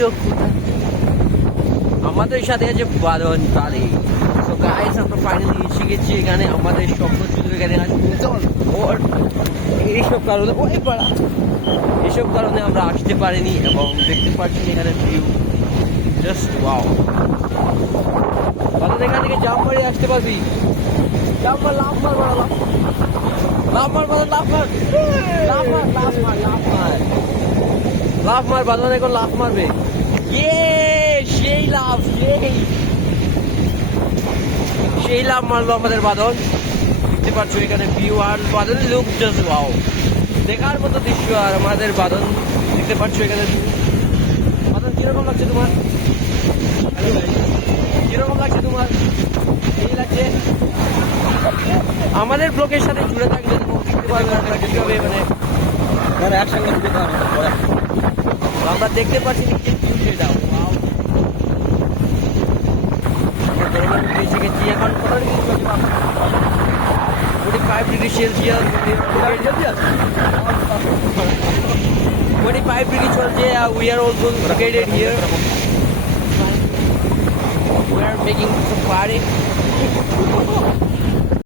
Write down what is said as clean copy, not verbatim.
চোখ আমাদের সাথে আছে বাদন তালি। তো গাইস আমরা ফাইনালি এসে গেছি এখানে আমাদের স্বপ্ন চুদ্র এখানে ওর এইসব কারণে ওই পাড়া এসব কারণে আমরা আসতে পারিনি এবং দেখতে পাচ্ছি এখানে ভিউ জাস্ট ওয়াও। বাদন এখান থেকে জাম্প মারিয়ে আসতে পারবি, জাম্প মার, লাফ মার, বড় লাফ মার, বাদন লাফ মার, লাফ মার, লাফ মার, লাফ মার, লাফ মার, বাদন এখন লাফ মারবে। সেই লাভ, সেই লাভ মারলো আমাদের বাদল। দেখতে পাচ্ছ এখানে ভিউ আর বাদল লুক জাস্ট ওয়াও, দেখার মতো দৃশ্য। আর আমাদের বাদল দেখতে পাচ্ছ এখানে। বাদল কিরকম লাগছে তোমার? কিরকম লাগছে তোমার? এই লাগছে। আমাদের ব্লগের সাথে জুড়ে থাকবে দেখতে পারবে আপনারা কিভাবে মানে একসঙ্গে আমরা দেখতে পাচ্ছি নিচে ভিউ সেটা ওয়াও। এসে গেছি এখন 45 ডিগ্রি সেলসিয়াস, 25 ডিগ্রি চলছে। We are also located here. We are making some party.